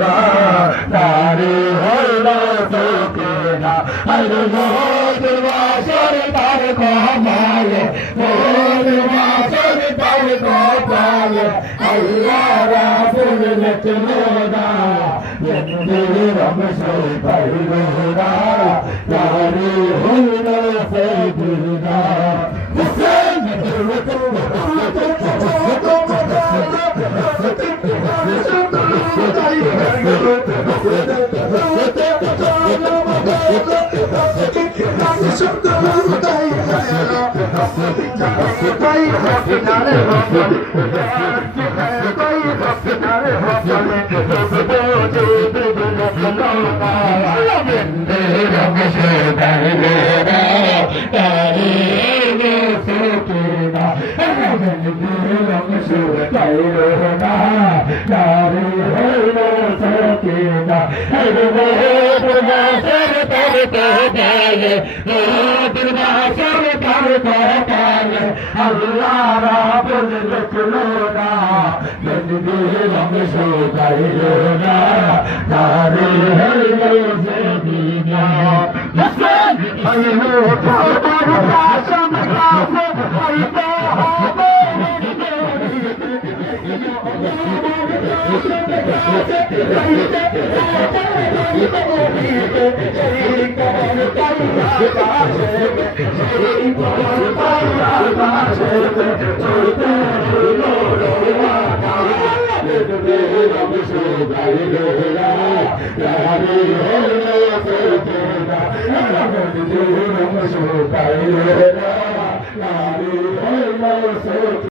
না নারী হইল সুকিনা আরে মোর বাসর তার কমালে মোর বাসর তার কপালে আল্লাহ রাসূল লেখলো না জিন্দি রমশ পাইল না নারী হইল সুকিনা আল্লাহ রাবুল লিখলো না জিন্দি রমশ পাইল না নারী হইল সুকিনা আইলো তোর কাশম কাছে হইতে হবে